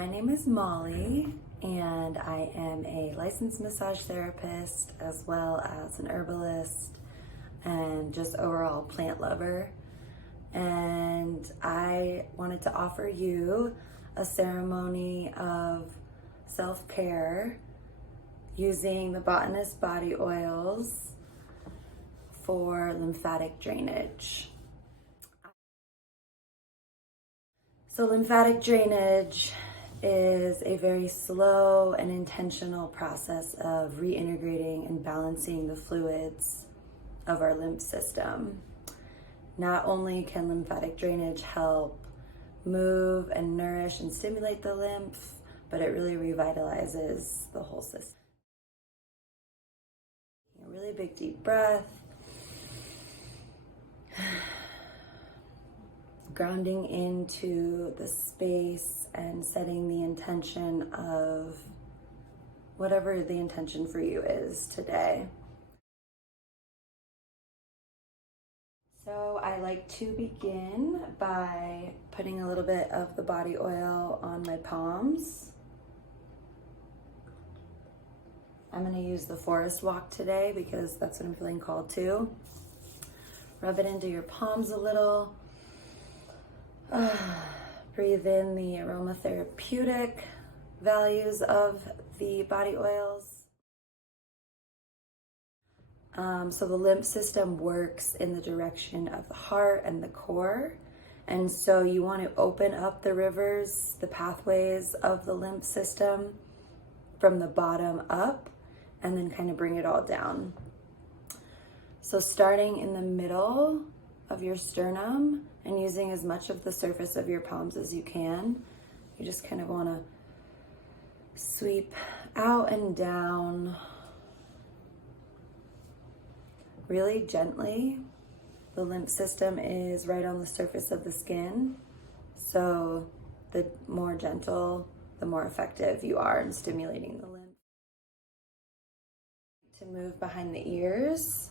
My name is Molly, and I am a licensed massage therapist as well as an herbalist and just overall plant lover. And I wanted to offer you a ceremony of self-care using the Botanyst body oils for lymphatic drainage. So lymphatic drainage is a very slow and intentional process of reintegrating and balancing the fluids of our lymph system. Not only can lymphatic drainage help move and nourish and stimulate the lymph, but it really revitalizes the whole system. A really big deep breath. Grounding into the space and setting the intention of whatever the intention for you is today. So I like to begin by putting a little bit of the body oil on my palms. I'm going to use the forest walk today because that's what I'm feeling called to. Rub it into your palms a little. Breathe in the aromatherapeutic values of the body oils. So the lymph system works in the direction of the heart and the core. And so you want to open up the rivers, the pathways of the lymph system from the bottom up and then kind of bring it all down. So starting in the middle of your sternum and using as much of the surface of your palms as you can. You just kind of want to sweep out and down really gently. The lymph system is right on the surface of the skin, so the more gentle, the more effective you are in stimulating the lymph. To move behind the ears.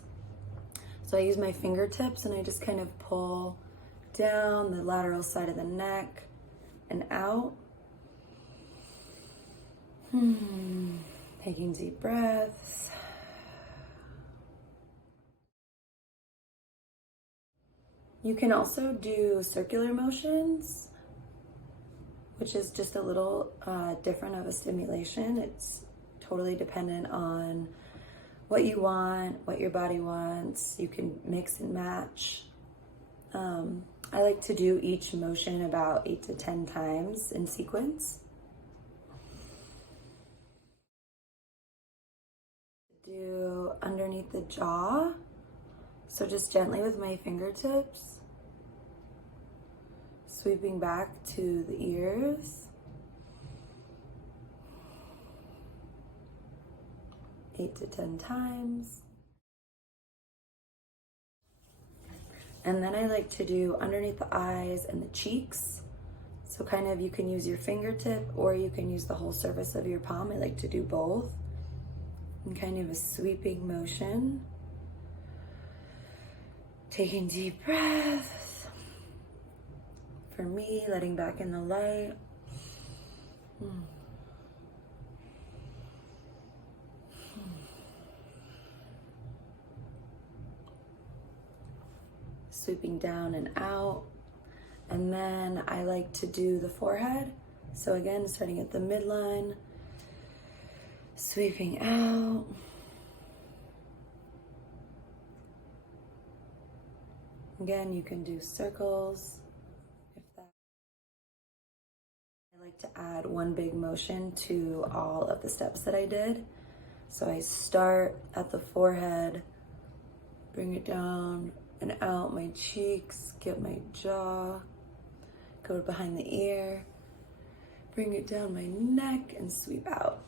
So I use my fingertips and I just kind of pull down the lateral side of the neck and out. Taking deep breaths. You can also do circular motions, which is just a little different of a stimulation. It's totally dependent on what you want, what your body wants. You can mix and match. I like to do each motion about 8 to 10 times in sequence. Do underneath the jaw. So just gently with my fingertips, sweeping back to the ears. 8 to 10 times. And then I like to do underneath the eyes and the cheeks. So kind of you can use your fingertip or you can use the whole surface of your palm. I like to do both. And kind of a sweeping motion. Taking deep breaths. For me, letting back in the light. Sweeping down and out. And then I like to do the forehead. So again, starting at the midline, sweeping out. Again, you can do circles. I like to add one big motion to all of the steps that I did. So I start at the forehead, bring it down and out my cheeks, get my jaw, go behind the ear, bring it down my neck and sweep out.